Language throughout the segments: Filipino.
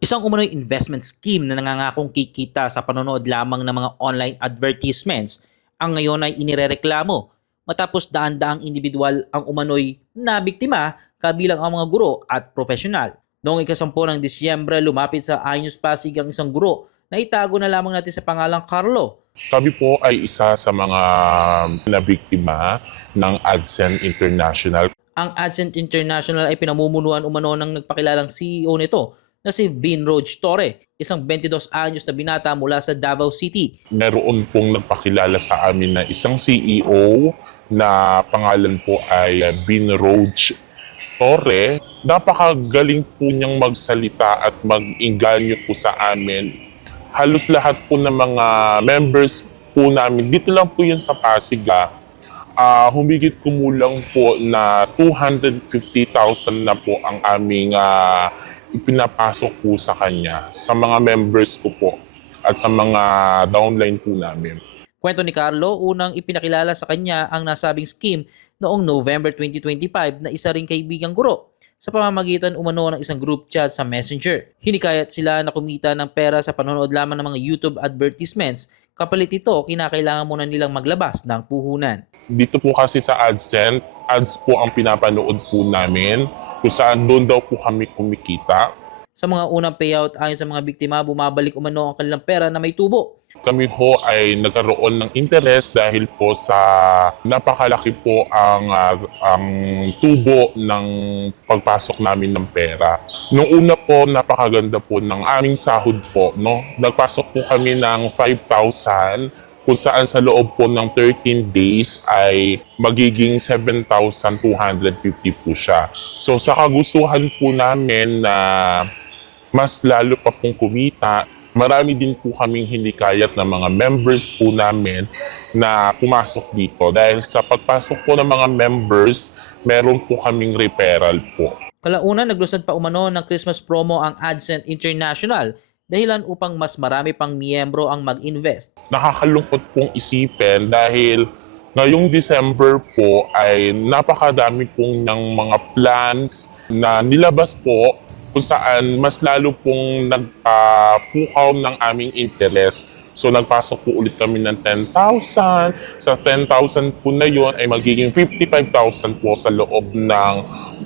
Isang umano'y investment scheme na nangangakong kikita sa panonood lamang ng mga online advertisements ang ngayon ay inirereklamo matapos daan-daang individual ang umano'y nabiktima kabilang ang mga guro at profesional. Noong ikasampu ng Disyembre, lumapit sa iNews Pasig ang isang guro na itago na lamang natin sa pangalang Carlo. Kami po ay isa sa mga nabiktima ng AdSense International. Ang AdSense International ay pinamumunuan umano ng nagpakilalang CEO nito na si Vin Roge Torre, isang 22 anyos na binata mula sa Davao City. Meron pong nagpakilala sa amin na isang CEO na pangalan po ay Vin Roge Torre. Napakagaling po niyang magsalita at mag-inganyo po sa amin. Halos lahat po ng mga members po namin, dito lang po yun sa Pasig, humigit kumulang po na 250,000 na po ang aming ipinapasok po sa kanya, sa mga members ko po at sa mga downline po namin. Kwento ni Carlo, unang ipinakilala sa kanya ang nasabing scheme noong November 2025 na isa ring kaibigang guro sa pamamagitan umano ng isang group chat sa Messenger. Hinikayat sila na kumita ng pera sa panonood lamang ng mga YouTube advertisements. Kapalit ito, kinakailangan muna nilang maglabas ng puhunan. Dito po kasi sa AdSense, ads po ang pinapanood po namin kung saan doon daw po kami kumikita. Sa mga unang payout ayon sa mga biktima, bumabalik umano ang kanilang pera na may tubo. Kami ho ay nagkaroon ng interest dahil po sa napakalaki po ang tubo ng pagpasok namin ng pera. Nung una po, napakaganda po ng aming sahod po, no? Nagpasok po kami ng 5,000 kung saan sa loob po ng 13 days ay magiging 7,250 po siya. So sa kagustuhan po namin na mas lalo pa pong kumita, marami din po kaming hinikayat ng mga members po namin na pumasok dito. Dahil sa pagpasok po ng mga members, meron po kaming referral po. Kalaunan, naglusad pa umano ng Christmas promo ang AdSense International dahilan upang mas marami pang miyembro ang mag-invest. Nakakalungkot pong isipin dahil ngayong December po ay napakadami pong ng mga plans na nilabas po kung saan mas lalo pong nagpukaw ng aming interest. So nagpasok po ulit kami ng 10,000. Sa 10,000 po na yon ay magiging 55,000 po sa loob ng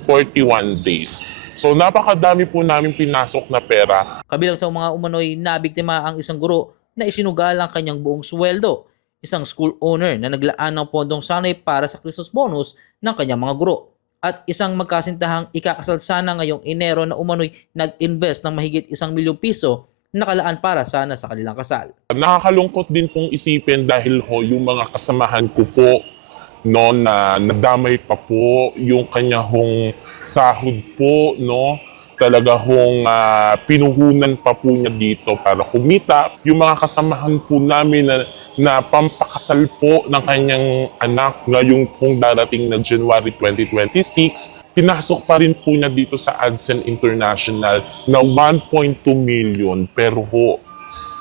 41 days. So napakadami po namin pinasok na pera. Kabilang sa mga umano'y nabiktima ang isang guro na isinugal ang kanyang buong sweldo, isang school owner na naglaan ng pondong sanay para sa Christmas bonus ng kanyang mga guro, at isang magkasintahang ikakasal sana ngayong Enero na umano'y nag-invest ng mahigit 1 milyong piso na nakalaan para sana sa kanilang kasal. Nakakalungkot din pong isipin dahil ho yung mga kasamahan ko po no, na nadamay pa po yung kanya hong sahod po, no? Talaga hong pinuhunan pa po niya dito para kumita. Yung mga kasamahan po namin na pampakasal po ng kanyang anak ngayong pong darating na January 2026, pinasok pa rin po niya dito sa AdSense International na 1.2 million pero ho,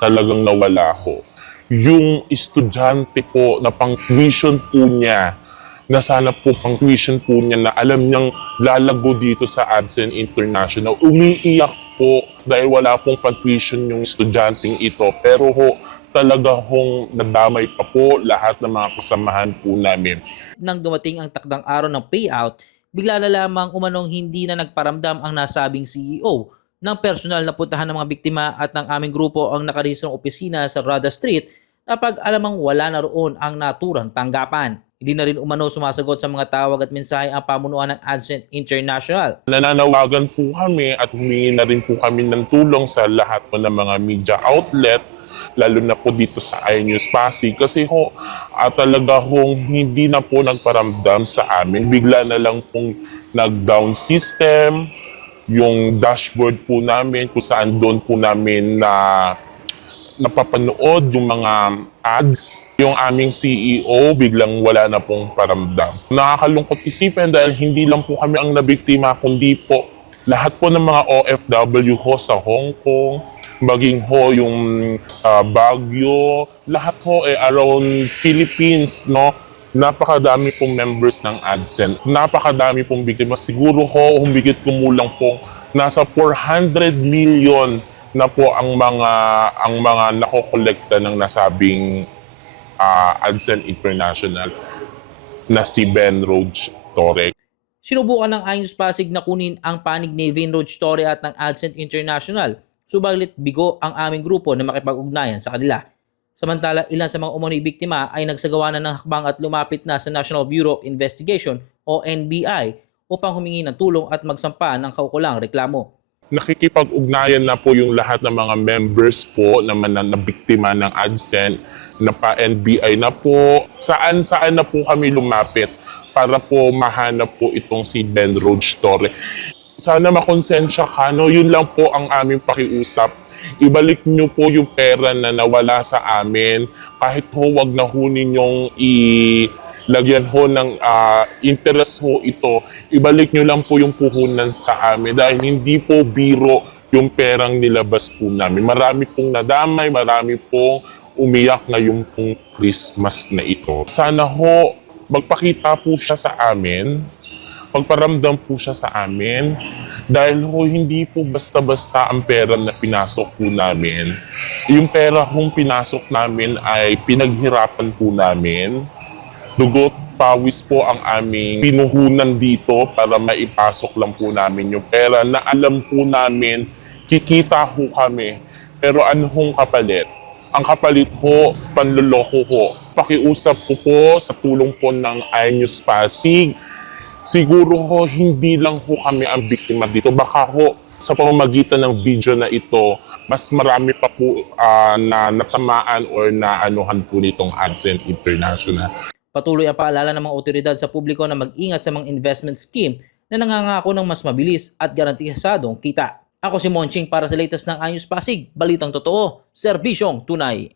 talagang nawala ho. Yung estudyante po na pang tuition po niya, na sana po pang tuition po niya na alam niyang lalago dito sa AdSense International. Umiiyak po dahil wala pong pang-tuition yung estudyanteng ito. Pero ho, talaga hong nadamay pa po lahat ng mga kasamahan po namin. Nang dumating ang takdang araw ng payout, bigla na lamang umanong hindi na nagparamdam ang nasabing CEO ng personal na puntahan ng mga biktima at ng aming grupo ang nakarehistrong opisina sa Rada Street na pag-alamang wala na roon ang naturang tanggapan. Hindi na rin umano sumasagot sa mga tawag at mensahe ang pamunuan ng AdSense International. Nananawagan po kami at humingi na rin po kami ng tulong sa lahat po ng mga media outlet, lalo na po dito sa iNews Pasig. Kasi ho, talaga hong hindi na po nagparamdam sa amin. Bigla na lang pong nag-down system, yung dashboard po namin kung saan doon po namin napapanood yung mga ads. Yung aming CEO biglang wala na pong paramdam. Nakakalungkot isipin dahil hindi lang po kami ang nabiktima, kundi po lahat po ng mga OFW ho sa Hong Kong, maging ho yung sa Baguio, lahat ho around Philippines, no? Napakadami pong members ng AdSense. Napakadami pong biktima. Siguro ho, humigit kumulang po Nasa 400 million na po ang mga nakokolekta ng nasabing AdSense International na si Ben Roach Torre. Sinubukan ng iNews Pasig na kunin ang panig ni Vin Roach Torre at ng AdSense International, subalit bigo ang aming grupo na makipag-ugnayan sa kanila. Samantala, ilan sa mga umano'y biktima ay nagsagawa na ng hakbang at lumapit na sa National Bureau of Investigation o NBI upang humingi ng tulong at magsampa ng kaukulang reklamo. Nakikipag-ugnayan na po yung lahat ng mga members po na biktima ng AdSense na pa-NBI na po. Saan-saan na po kami lumapit para po mahanap po itong si Ben Roach Torre. Sana makonsensya ka, no? Yun lang po ang aming pakiusap. Ibalik nyo po yung pera na nawala sa amin. Kahit ho, wag na ho ninyong ilagyan ho ng interest ho ito. Ibalik nyo lang po yung puhunan sa amin dahil hindi po biro yung perang nilabas po namin. Marami pong nadamay, marami pong umiyak ngayong pong Christmas na ito. Sana ho, magpakita po siya sa amin, pagparamdam po siya sa amin, dahil ho hindi po basta-basta ang pera na pinasok po namin. Yung pera hong pinasok namin ay pinaghirapan po namin. Dugot, pawis po ang aming pinuhunan dito para maipasok lang po namin yung pera na alam po namin, kikita ho kami. Pero ano hong kapalit? Ang kapalit ho, panloloko ho. Pakiusap ko po sa tulong po ng iNews Pasig. Siguro ho, hindi lang ho kami ang biktima dito. Baka ho, sa pamamagitan ng video na ito, mas marami pa po na natamaan or naanuhan po nitong AdSense International. Patuloy ang paalala ng mga otoridad sa publiko na mag-ingat sa mga investment scheme na nangangako ng mas mabilis at garantisadong kita. Ako si Monching para sa latest ng iNews Pasig, balitang totoo, serbisyong tunay.